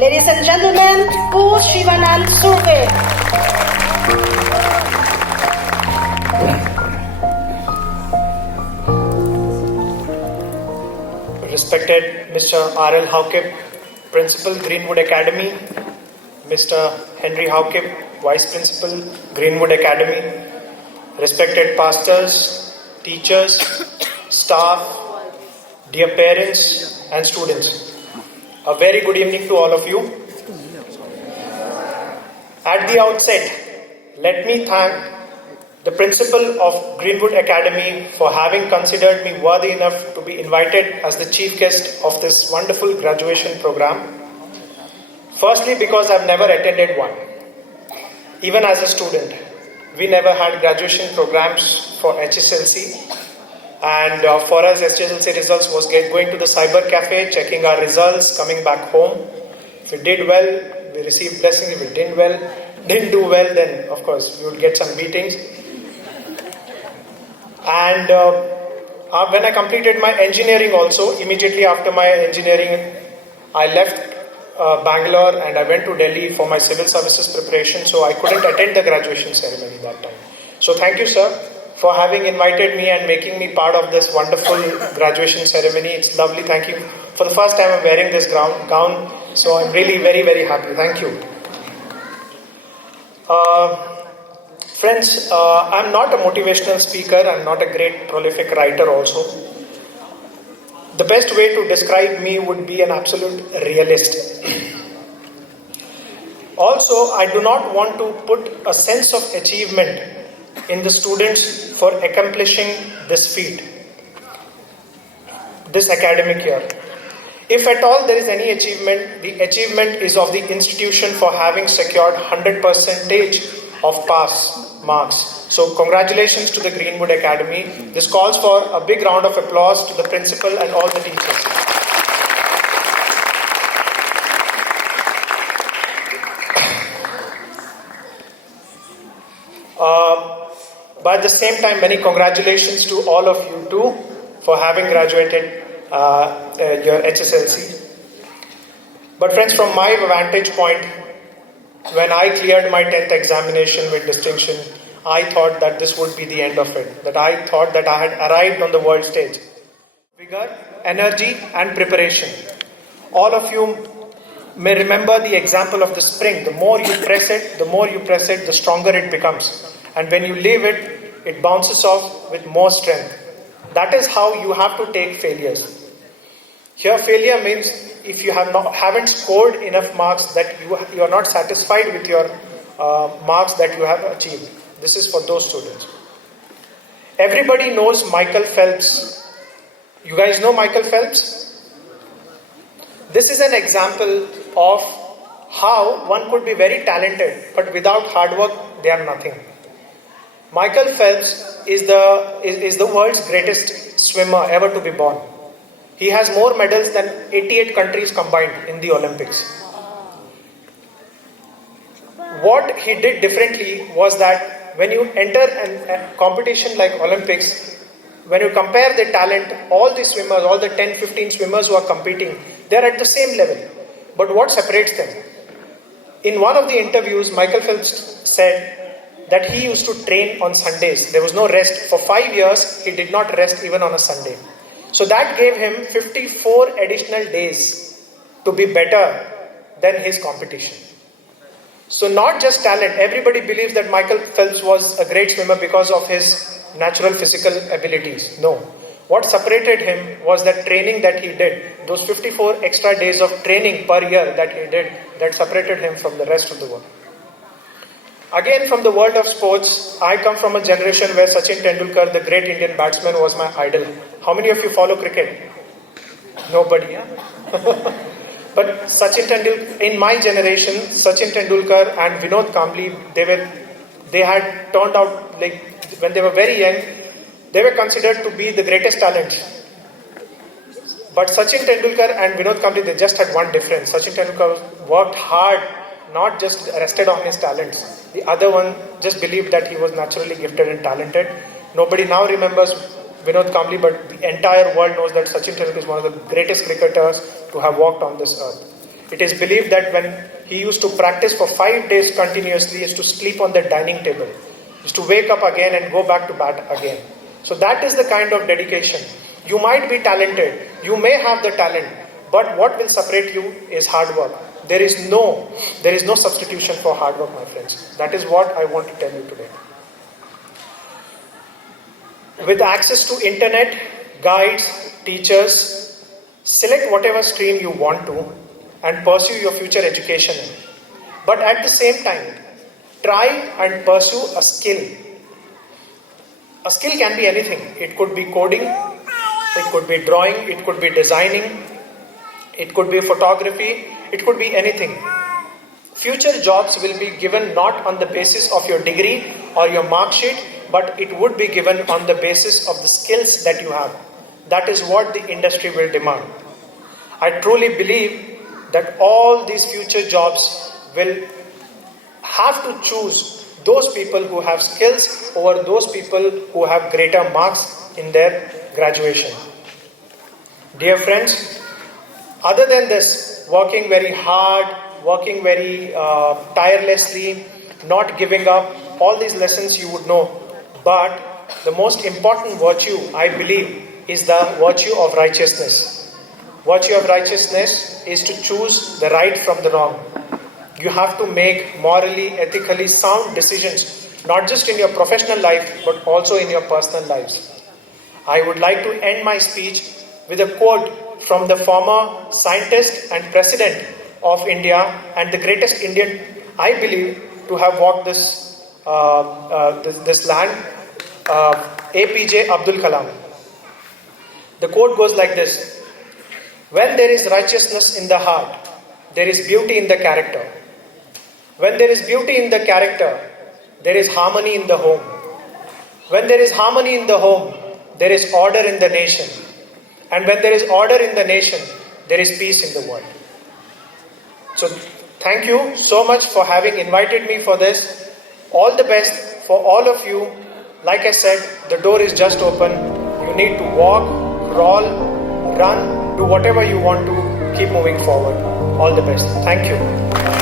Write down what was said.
Ladies and gentlemen, Coach Shivanand Surve. Respected Mr. R.L. Haukip, Principal, Greenwood Academy, Mr. Henry Haukip, Vice Principal, Greenwood Academy, respected pastors, teachers, staff, dear parents and students, a very good evening to all of you. At the outset, let me thank the principal of Greenwood Academy for having considered me worthy enough to be invited as the chief guest of this wonderful graduation program. Firstly, because I've never attended one. Even as a student, we never had graduation programs for HSLC. And for us, HSLC results was going to the cyber cafe, checking our results, coming back home. If we did well, we received blessings. If we didn't do well, then of course we would get some beatings. And when I completed my engineering also, immediately after my engineering, I left Bangalore and I went to Delhi for my civil services preparation, so I couldn't attend the graduation ceremony that time. So thank you, sir, for having invited me and making me part of this wonderful graduation ceremony. It's lovely. Thank you. For the first time I'm wearing this gown, so I'm really very, very happy. Thank you. Friends, I'm not a motivational speaker. I'm not a great prolific writer also. The best way to describe me would be an absolute realist. Also, I do not want to put a sense of achievement in the students for accomplishing this feat, this academic year. If at all there is any achievement, the achievement is of the institution for having secured 100% of pass marks. So congratulations to the Greenwood Academy. This calls for a big round of applause to the principal and all the teachers. But at the same time, many congratulations to all of you too for having graduated your HSLC. But friends, from my vantage point, when I cleared my 10th examination with distinction, I thought that this would be the end of it. That I thought that I had arrived on the world stage. Vigor, energy and preparation. All of you may remember the example of the spring. The more you press it, the stronger it becomes. And when you leave it, it bounces off with more strength. That is how you have to take failures. Here, failure means if you haven't scored enough marks, that you are not satisfied with your marks that you have achieved. This is for those students. Everybody knows Michael Phelps. You guys know Michael Phelps? This is an example of how one could be very talented, but without hard work, they are nothing. Michael Phelps is the world's greatest swimmer ever to be born. He has more medals than 88 countries combined in the Olympics. What he did differently was that when you enter a competition like Olympics, when you compare the talent, all the swimmers, all the 10, 15 swimmers who are competing, they are at the same level. But what separates them? In one of the interviews, Michael Phelps said that he used to train on Sundays. There was no rest. For 5 years, he did not rest even on a Sunday. So that gave him 54 additional days to be better than his competition. So not just talent. Everybody believes that Michael Phelps was a great swimmer because of his natural physical abilities. No. What separated him was the training that he did. Those 54 extra days of training per year that he did, that separated him from the rest of the world. Again, from the world of sports, I come from a generation where Sachin Tendulkar, the great Indian batsman, was my idol. How many of you follow cricket? Nobody, huh? But in my generation, Sachin Tendulkar and Vinod Kambli, they had turned out, like, when they were very young, they were considered to be the greatest talents. But Sachin Tendulkar and Vinod Kambli, they just had one difference. Sachin Tendulkar worked hard, not just rested on his talents. The other one just believed that he was naturally gifted and talented. Nobody now remembers Vinod Kambli, but the entire world knows that Sachin Tendulkar is one of the greatest cricketers to have walked on this earth. It is believed that when he used to practice for 5 days continuously, he used to sleep on the dining table, he used to wake up again and go back to bed again. So that is the kind of dedication. You might be talented, you may have the talent, but what will separate you is hard work. There is no substitution for hard work, my friends. That is what I want to tell you today. With access to internet, guides, teachers, select whatever stream you want to and pursue your future education in. But at the same time, try and pursue a skill. A skill can be anything. It could be coding, it could be drawing, it could be designing, it could be photography, it could be anything. Future jobs will be given not on the basis of your degree or your mark sheet, but it would be given on the basis of the skills that you have. That is what the industry will demand. I truly believe that all these future jobs will have to choose those people who have skills over those people who have greater marks in their graduation. Dear friends, other than this, working very hard, working very tirelessly, not giving up, all these lessons you would know. But the most important virtue, I believe, is the virtue of righteousness. Virtue of righteousness is to choose the right from the wrong. You have to make morally, ethically sound decisions, not just in your professional life, but also in your personal lives. I would like to end my speech with a quote from the former scientist and president of India and the greatest Indian, I believe, to have walked this land, APJ Abdul Kalam. The quote goes like this: when there is righteousness in the heart, there is beauty in the character. When there is beauty in the character, there is harmony in the home. When there is harmony in the home, there is order in the nation. And when there is order in the nation, there is peace in the world. So, thank you so much for having invited me for this. All the best for all of you. Like I said, the door is just open. You need to walk, crawl, run, do whatever you want to. Keep moving forward. All the best. Thank you.